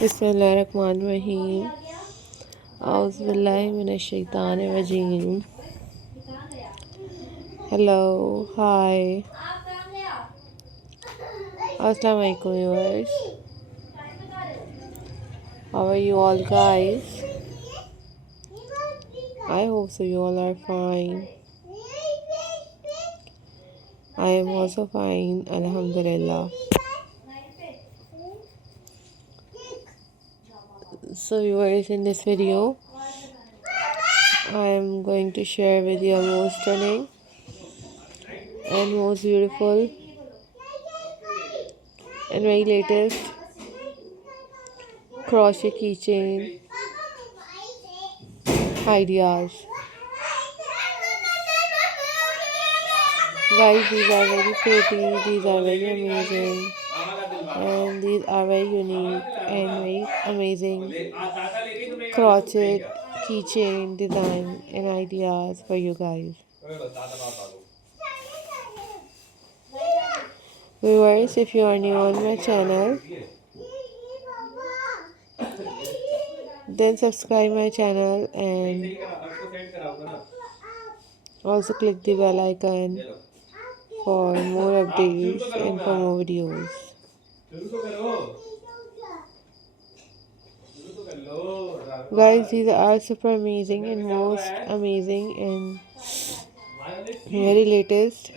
बिस्मिल्लाहिर्रहमानिर्रहीम औज़ुबिल्लाहि मिनश्शैतानिर्रजीम hello hi अस्सलाम वालेकुम viewers. How are you all guys? I hope so you all are fine. I am also fine, alhamdulillah. So viewers, in this video I am going to share with you most stunning and most beautiful and very latest crochet keychain ideas. Guys, these are very pretty, these are very amazing, and these are very unique and very amazing crochet keychain design and ideas for you guys. Viewers, if you are new on my channel, then subscribe my channel and also click the bell icon for more updates and for more videos. Guys, these are super amazing and most amazing and very latest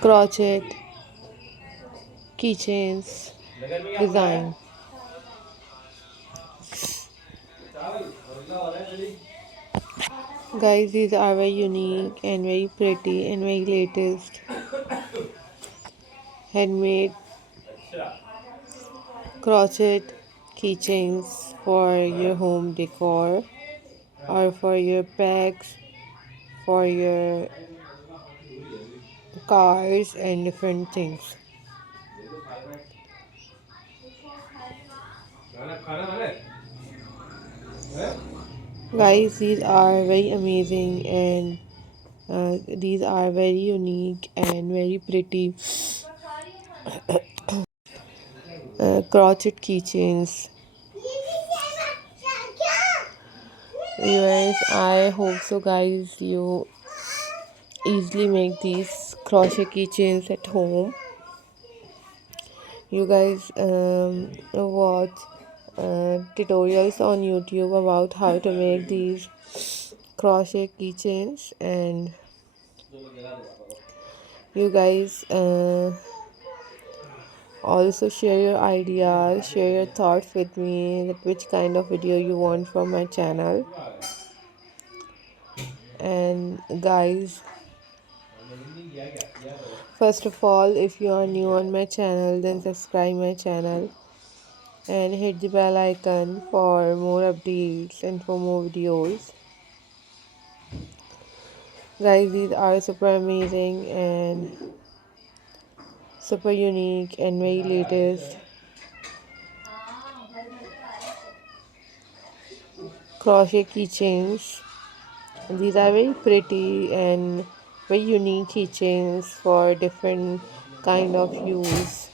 crochet keychains design. Guys, these are very unique and very pretty and very latest handmade crochet keychains for your home decor or for your packs, for your cars and different things. Guys, these are very amazing and these are very unique and very pretty crochet keychains. Viewers, I hope so guys you easily make these crochet keychains at home. You guys watch tutorials on YouTube about how to make these crochet keychains, and you guys also share your ideas, share your thoughts with me, that which kind of video you want from my channel. And guys, first of all, if you are new on my channel, then subscribe my channel and hit the bell icon for more updates and for more videos. Guys, these are super amazing and super unique and very latest crochet keychains. These are very pretty and very unique keychains for different kind of use.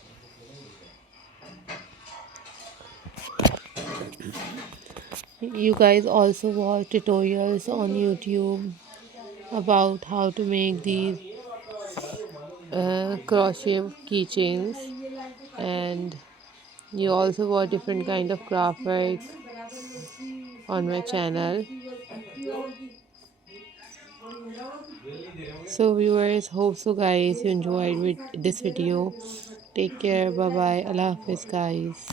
You guys also watch tutorials on YouTube about how to make these crochet keychains, and you also watch different kind of craft works on my channel. So viewers, hope so guys you enjoyed with this video. Take care, bye bye, Allah Hafiz guys.